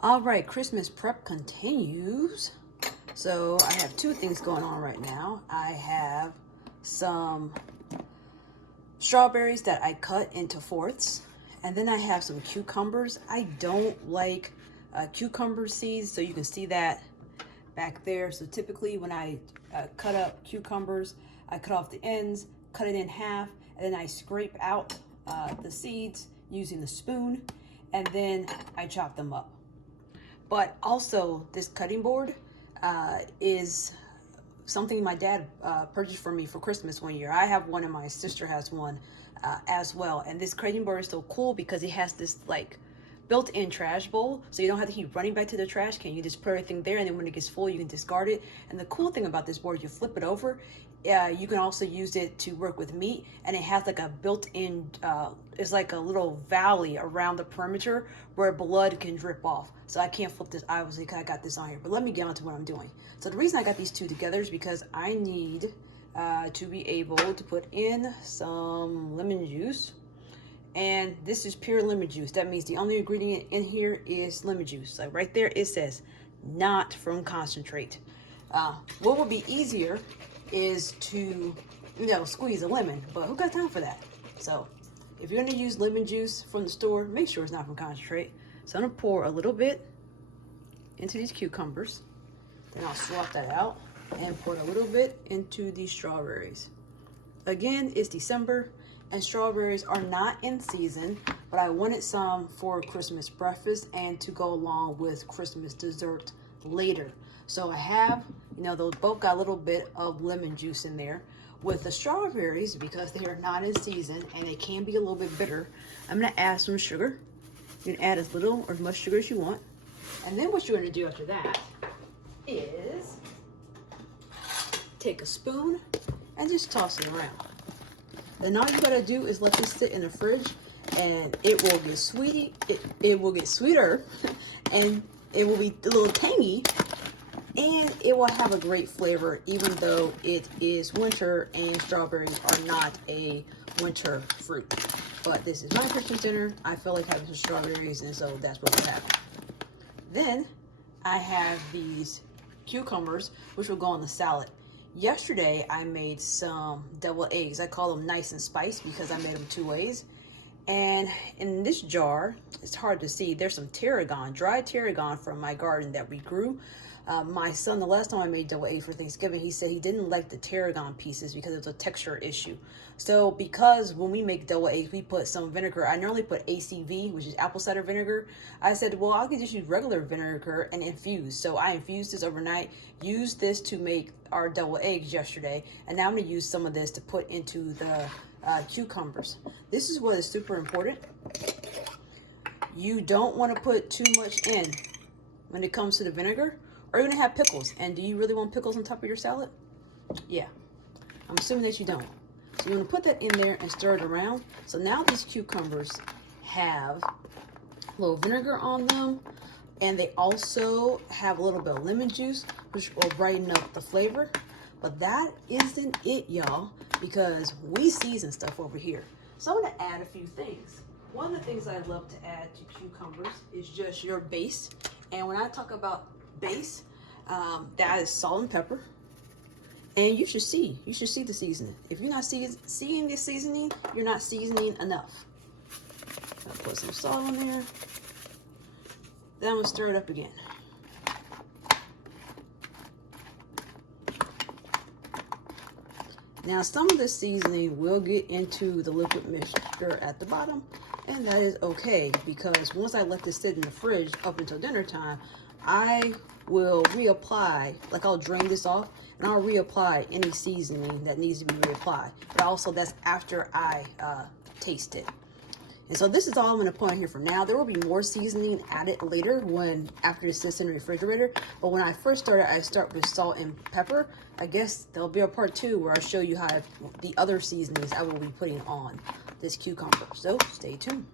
All right, Christmas prep continues. So I have two things going on right now. I have some strawberries that I cut into fourths, and then I have some cucumbers. I don't like cucumber seeds, so you can see that back there. So typically when I cut up cucumbers, I cut off the ends, cut it in half, and then I scrape out the seeds using the spoon, and then I chop them up. But also, this cutting board is something my dad purchased for me for Christmas one year. I have one and my sister has one as well. And this cutting board is so cool because it has this like built-in trash bowl, so you don't have to keep running back to the trash can. You just put everything there, and then when it gets full, you can discard it. And the cool thing about this board, you flip it over, you can also use it to work with meat, and it has like a built-in, it's like a little valley around the perimeter where blood can drip off. So I can't flip this, obviously, because I got this on here. But let me get on to what I'm doing. So the reason I got these two together is because I need to be able to put in some lemon juice. And this is pure lemon juice. That means the only ingredient in here is lemon juice. Like right there, it says not from concentrate. What would be easier is to, squeeze a lemon, but who got time for that? So if you're gonna use lemon juice from the store, make sure it's not from concentrate. So I'm gonna pour a little bit into these cucumbers. Then I'll swap that out and pour a little bit into these strawberries. Again, it's December, and strawberries are not in season, but I wanted some for Christmas breakfast and to go along with Christmas dessert later. So I have, those both got a little bit of lemon juice in there. With the strawberries, because they are not in season and they can be a little bit bitter, I'm gonna add some sugar. You can add as little or as much sugar as you want. And then what you're gonna do after that is take a spoon and just toss it around. Then all you gotta do is let this sit in the fridge, and it will get sweetie. It will get sweeter, and it will be a little tangy, and it will have a great flavor, even though it is winter and strawberries are not a winter fruit. But this is my Christmas dinner. I feel like having some strawberries, and so that's what we're having. Then I have these cucumbers, which will go on the salad. Yesterday, I made some deviled eggs. I call them nice and spiced because I made them two ways. And in this jar, it's hard to see, there's some tarragon, dried tarragon from my garden that we grew. My son, the last time I made deviled eggs for Thanksgiving, he said he didn't like the tarragon pieces because it was a texture issue. So because when we make deviled eggs, we put some vinegar. I normally put ACV, which is apple cider vinegar. I said, well, I could just use regular vinegar and infuse. So I infused this overnight, used this to make our deviled eggs yesterday. And now I'm gonna use some of this to put into the cucumbers. This is what is super important. You don't wanna put too much in when it comes to the vinegar, or you're gonna have pickles. And do you really want pickles on top of your salad? Yeah, I'm assuming that you don't. So you wanna put that in there and stir it around. So now these cucumbers have a little vinegar on them, and they also have a little bit of lemon juice, which will brighten up the flavor. But that isn't it, y'all, because we season stuff over here. So I'm gonna add a few things. One of the things I love to add to cucumbers is just your base. And when I talk about base, that is salt and pepper. And you should see the seasoning. If you're not seeing this seasoning, you're not seasoning enough. I'll put some salt on there. Then I'm gonna stir it up again. Now some of the seasoning will get into the liquid mixture at the bottom, and that is okay, because once I let this sit in the fridge up until dinner time, I will reapply, like I'll drain this off and I'll reapply any seasoning that needs to be reapplied. But also that's after I taste it. And so this is all I'm gonna put on here for now. There will be more seasoning added later after this sits in the refrigerator. But when I first started, I start with salt and pepper. I guess there'll be a part 2 where I'll show you how the other seasonings I will be putting on this cucumber. So stay tuned.